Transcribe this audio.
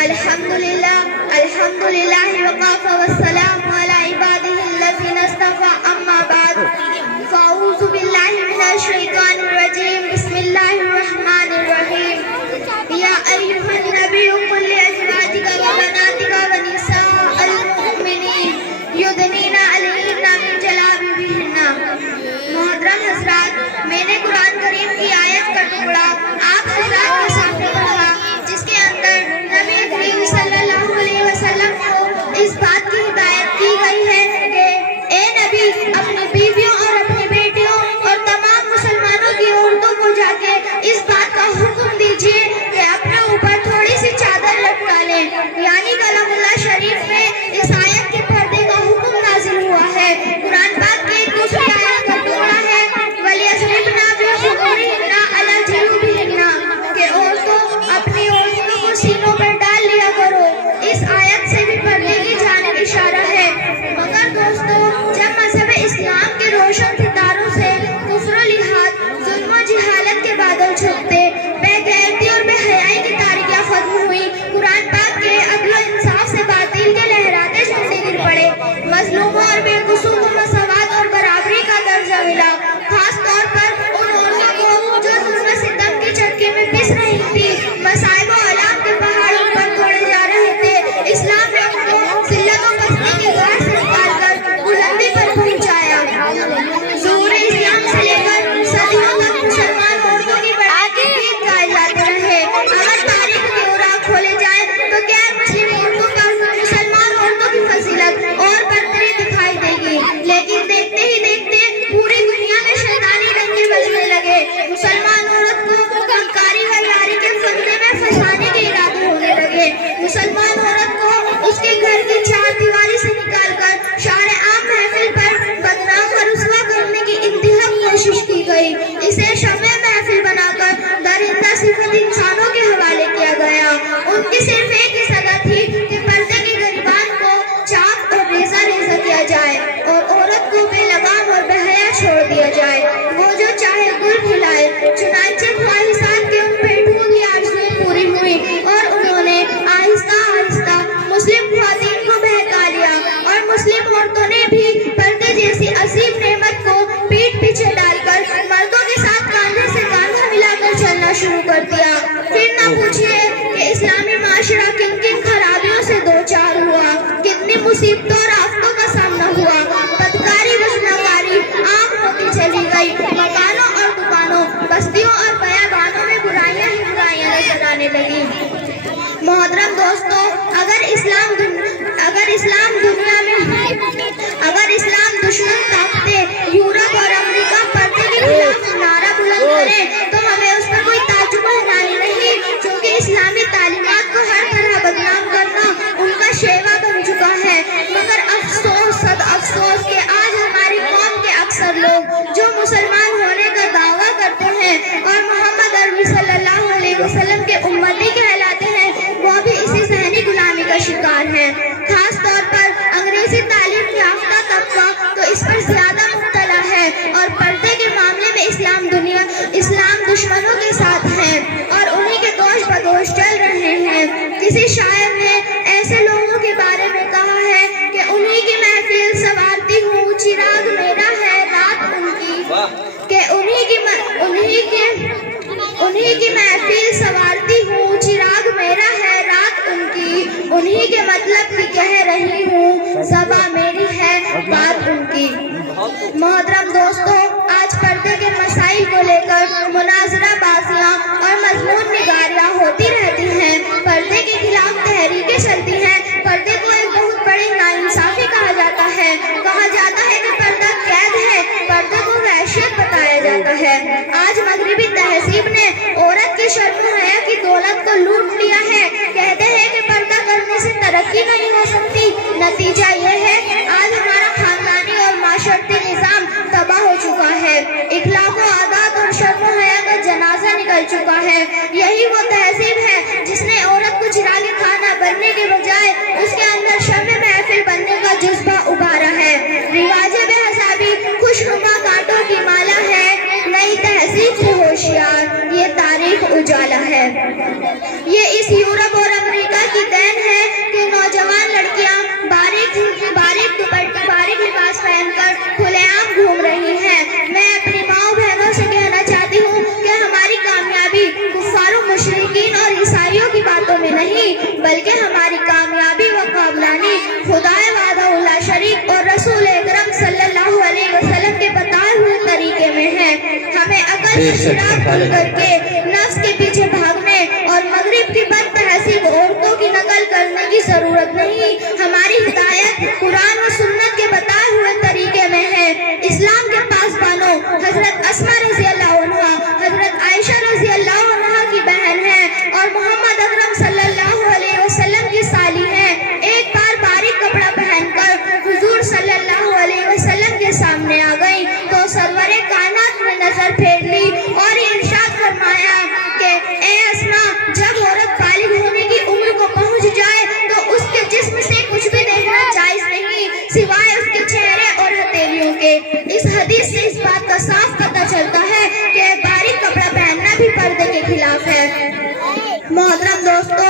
الحمدللہ وقافہ والسلام علی عبادہ الذین اصطفى اما بعد فاعوذ باللہ من الشیطان الرجیم بسم اللہ الرحمن الرحیم یا ایھا النبی قل لازواجک وبناتک ونساء المؤمنین یدنین علیہن من جلابیبہن۔ محترم حضرات، میں نے قرآن کریم کی آیت کا ٹکڑا آپ حضرات کے سامنے پڑھا جس کے اندر نبی کریم صلی اللہ علیہ وسلم کو اس بات کی ہدایت کی گئی ہے کہ اے نبی، اپنی بیویوں اور اپنی بیٹیوں اور تمام مسلمانوں کی عورتوں کو جا کے اس بات کا حکم دیجیے کہ اپنے اوپر تھوڑی سی چادر لٹکا لیں، یعنی کلام اللہ شریف میں اس آیت کے پردے کا حکم نازل ہوا ہے۔ قرآن پاک کی ایک دوسری آیت کا ٹکڑا ہے وَلْيَضْرِبْنَ بِخُمُرِهِنَّ عَلَى جُيُوبِهِنَّ کہ عورتوں اپنی عورتوں کو سینوں پر ڈال لیا کرو۔ اس آیت سے بھی پردے کی جانب اشارہ ہے۔ مگر دوستو، جب مذہب اسلام کے روشن ستاروں سے کفر و الحاد، ظلم و جہالت کے بادل چھپتے، بے غیرتی اور بے حیائی کی تاریکیاں ختم ہوئی، قرآن پاک کے عدل و انصاف سے باطل کے لہراتے جھنڈے گر پڑے، مظلوموں اور بے قصور کو مساوات اور برابری کا درجہ ملا، خاص طور پر ان عورتوں کو جو ظلم و ستم کی چرکی میں پس رہی تھی، مصائب و آلام کے پہاڑوں پر توڑے جا رہے تھے۔ اسلام نے ان کو ذلت و پستی کی غار سے نکال کر بلندی پر پہنچایا۔ ظہور اسلام سے لے کر صدیوں تک مسلمان عورتوں کی بڑائی گیت گائے جاتے رہے۔ اگر تاریخ کے اوراق کھولے جائیں تو غیر مسلم عورتوں کا مسلمان عورتوں کی فضیلت اور برتری دکھائی دے گی، لیکن دیکھتے ہی دیکھتے پوری دنیا میں شیطانی ڈنکے بجنے لگے۔ مسلمان عورت کو فنکاری و یاری کے فندے میں پھنسانے کے ارادے ہونے لگے۔ مسلمان عورت کو اس کے گھر کی چار دیواری سے نکال کر شارع عام محفل پر بدنام و رسوا کرنے کی انتہا کوشش کی گئی۔ اسے شمع محفل بنا کر درندہ صفت انسانوں کے حوالے کیا گیا۔ ان کی صرف ایک ہی سزا تھی کہ پردے کے گریبان کو چاک اور ریزہ ریزہ کیا جائے اور عورت کو بے لگام اور بے حیا چھوڑ دیا جائے، وہ جو چاہے گل کھلائے۔ چنانچہ خواہشات کے ان پیٹوں کی آرزویں پوری ہوئی اور انہوں نے آہستہ آہستہ مسلم خواتین کو بہکا لیا، اور مسلم عورتوں نے بھی پردے جیسی عظیم نعمت کو پیٹ پیچھے ڈال کر مردوں کے ساتھ کاندھے سے کاندھا ملا کر چلنا شروع کر دیا۔ پھر نہ پوچھئے کہ اسلامی معاشرہ کن کن خرابیوں سے دوچار ہوا، کتنی مصیبتوں اور آفتوں کا سامنا ہوا۔ بدکاری و زناکاری عام ہوتی چلی گئی، مکانوں اور دکانوں، بستیوں اور بیابانوں میں برائیاں ہی برائیاں نظر آنے لگیں۔ محترم دوستو، اگر اسلام دشمن طاقتیں یورپ اور امریکہ پردے کے خلاف نعرہ بلند کریں تو ہمیں اس پر کوئی تعجب و حیرانی نہیں، کیونکہ اسلامی تعلیمات کو ہر طرح بدنام کرنا ان کا شیوا بن چکا ہے۔ مگر افسوس، صد افسوس کہ آج ہماری قوم کے اکثر لوگ جو مسلمان ہونے کا دعویٰ کرتے ہیں اور محمد عربی صلی اللہ علیہ وسلم کے امتی کہلاتے ہیں، وہ بھی اسی ذہنی غلامی کا شکار ہیں۔ خاص طور پر انگریزی تعلیم یافتہ طبقہ تو اس پر زیادہ مبتلا ہے اور پردے کے معاملے میں اسلام دشمنوں کے ساتھ ہیں اور انہی کے دوش بدوش چل رہے ہیں۔ کسی شاعر نے ایسے لوگوں کے بارے میں کہا ہے کہ انہی کی محفل سنوارتی ہوں، چراغ میرا ہے رات ان کی، کہ انہی کی محفل سنوارتی ہوں، چراغ میرا ہے رات ان کی، انہی کے مطلب کی کہہ رہی ہوں، زباں میری ہے بات ان کی۔ محترم دوستو، آج پردے کے مسائل کو لے کر مناظرہ بازیاں اور مضمون نگاریاں ہوتی رہتی ہیں، پردے کے خلاف تحریکیں چلتی ہیں۔ پردے کو ایک بہت بڑی ناانصافی کہا جاتا ہے کہ پردہ قید ہے، پردے کو وحشت بتایا جاتا ہے۔ آج مغربی تہذیب نے عورت کی شرم و حیا کی دولت کو لوٹ لیا ہے، کہتے ہیں کہ پردہ کرنے سے ترقی نہیں ہو سکتی۔ نتیجہ یہ ہے آج ہمارا خاندانی اور معاشرتی نظام تباہ ہو چکا ہے، اخلاق و عادات اور شرم و حیا کا جنازہ نکل چکا ہے۔ یہی وہ تہذیب ہے جس نے عورت کو چراغ خانہ بننے کے بجائے اس کے اندر شمع محفل بننے کا جذبہ ابھارا ہے۔ رواج بے حسابی خوشنما کانٹوں کی مالا ہے، نئی تہذیب سے ہوشیار یہ تاریخ اجالا ہے۔ یہ اس یورپ اور امریکہ کی دین ہے کہ نوجوان لڑکیاں باریک دوپٹے باریک لباس پہن کر کھلے عام گھوم رہی ہیں۔ میں اپنی ماؤں بہنوں سے کہنا چاہتی ہوں کہ ہماری کامیابی کفار و مشرکین اور عیسائیوں کی باتوں میں نہیں، بلکہ ہماری کامیابی و کامرانی خدا وحدہ لا شریک اور رسول اکرم صلی اللہ علیہ وسلم کے بتائے ہوئے طریقے میں ہے۔ ہمیں عقل سے شراب کر کے نفس کے پیچھے بھاگنے اور مغرب کی بد تہذیب عورتوں کی نقل کرنے کی ضرورت نہیں۔ ہماری ہدایت قرآن و سنت کے بتائے ہوئے طریقے میں ہے۔ اسلام کے پاسبانوں حضرت اسماء رضی اللہ عنہ حضرت عائشہ رضی اللہ عنہ کی بہن ہے اور محمد اکرم صلی اللہ علیہ وسلم کی سالی ہے۔ ایک بار باریک کپڑا پہن کر حضور صلی اللہ علیہ وسلم کے سامنے آ گئی تو سرور کائنات نے نظر پھیر لی اور ارشاد فرمایا کہ اے اسماء، جب عورت بالغ ہونے کی عمر کو پہنچ جائے تو اس کے جسم سے کچھ بھی دیکھنا جائز نہیں سوائے اس کے چہرے اور ہتھیلیوں کے۔ اس حدیث سے اس بات کا صاف پتہ چلتا ہے کہ باریک کپڑا پہننا بھی پردے کے خلاف ہے۔ محترم دوستو،